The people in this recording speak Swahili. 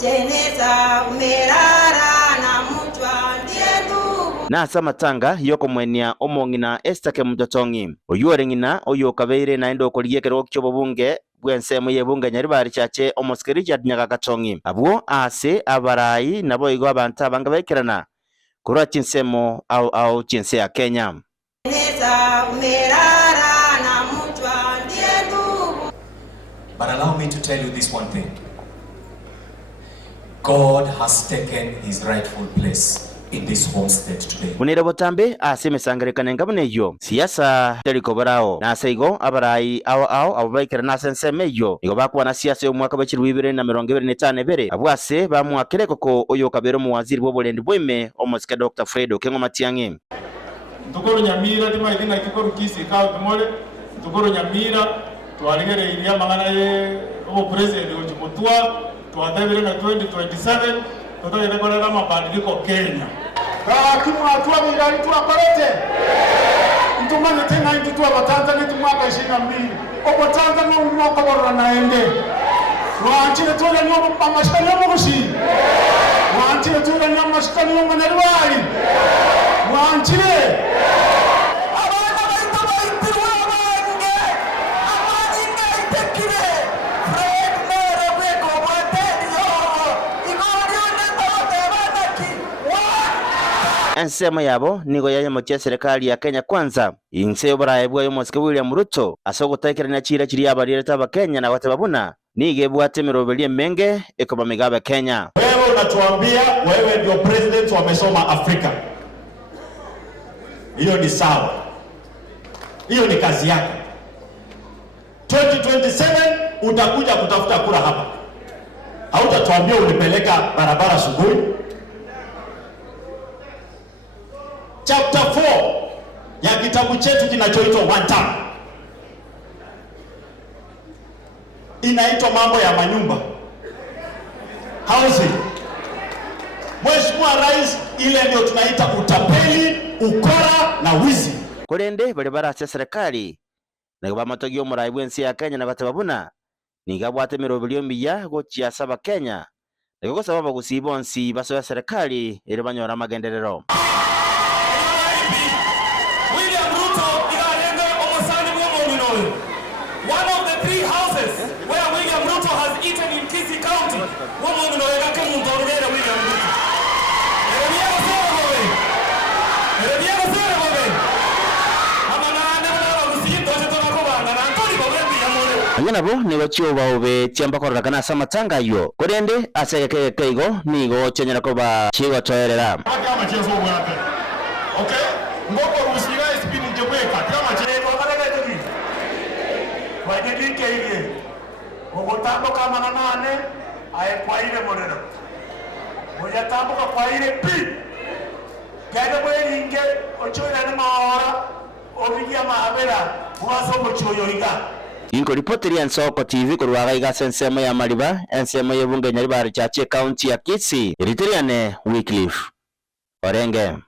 Jeneza umerara na mchwa ndiye ndugu. Nasa matanga yoko mwenia omongina Esther Kemutotongi oyuore ngina oyo kabeire naende okorigekerwa kyobo bunge bwensemo yebunge Nyaribari chache Omosike Richard Nyagakatongi abwo ase abarai nabo igo abantu abanga bekerana kurwa chinsemo au chinse ya Kenya. Jeneza umerara na mchwa ndiye ndugu. But allow me to tell you this one thing. God has taken his rightful place in this homestead today. Munira botambe ase mesangerekana ngabone yo siasa teliko barao na seigo abarai ao abaikira na senseme yo igo bakwa na siasa yo mwaka bachiri 2025 bere abwase bamwakire koko oyo kabero mu waziri bwobolendi bweme Omosike Dr. Fred Okengo Matiang'i. Tukoro Nyamira tima idina kikoro kisi kawo tumole tukoro Nyamira twaligere ilia mangana ye obo president ojumotwa tuatebere na 2027 tutagende kolera mabadiliko Kenya. Kimwa atwa mirali twakorete ntumane tena ntu abatanzania tumwaka 22 obatanzania umwaka borora naende wanchire tole nyobo amashikani yomugushi wanchire tole nyobo amashikani yomunarwari wanchire ensemo yabo nigo yayemokia serikali ya Kenya Kwanza inse yoboraye bwa Omosike William Ruto asogotekerania chira chiri abarire aba Kenya na watababuna nige bwate mirobelie menge ekoba migabe Kenya. Wewe unatuambia wewe ndio president wamesoma Afrika. Hiyo ni sawa. Hiyo ni kazi yako. 2027 utakuja kutafuta kura hapa. Hautatuambia ulipeleka barabara Sugoi. Chapter 4 ya kitabu chetu kinachoitwa One Term inaitwa mambo ya manyumba, housing. Mheshimiwa Rais, ile ndio tunaita utapeli, ukora na wizi. Kurende bali barase serikali na bamatogio murai bwensi ya Kenya na batababuna niga bwate mirobilio mbiya gochia saba Kenya niko sababa gusibonsi baso ya serikali ere banyora magenderero. One of the 3 houses where William Ruto has eaten in Kisii County. Nabo ni wachio baobe tiamba korora kana samatanga yo korende aseke keigo nigo chenyera ko ba chiwa toerera kama chezo bwate okay ngoko rusiga spin jebweka kama chezo baraka tiki kwa nini keiye ngotambo kama nane aye kwa ile morera moja tambo kwa ile pi gade bweringe ochoira ni maora obigia maabera kuwaso mochoyo iga Inko ripoti ya Nsoko TV kuruwaga igasa ensemo ya Mariba, ensemo ya bunge Nyaribari chache county ya Kisii, Riteriane Wycliffe Orenge.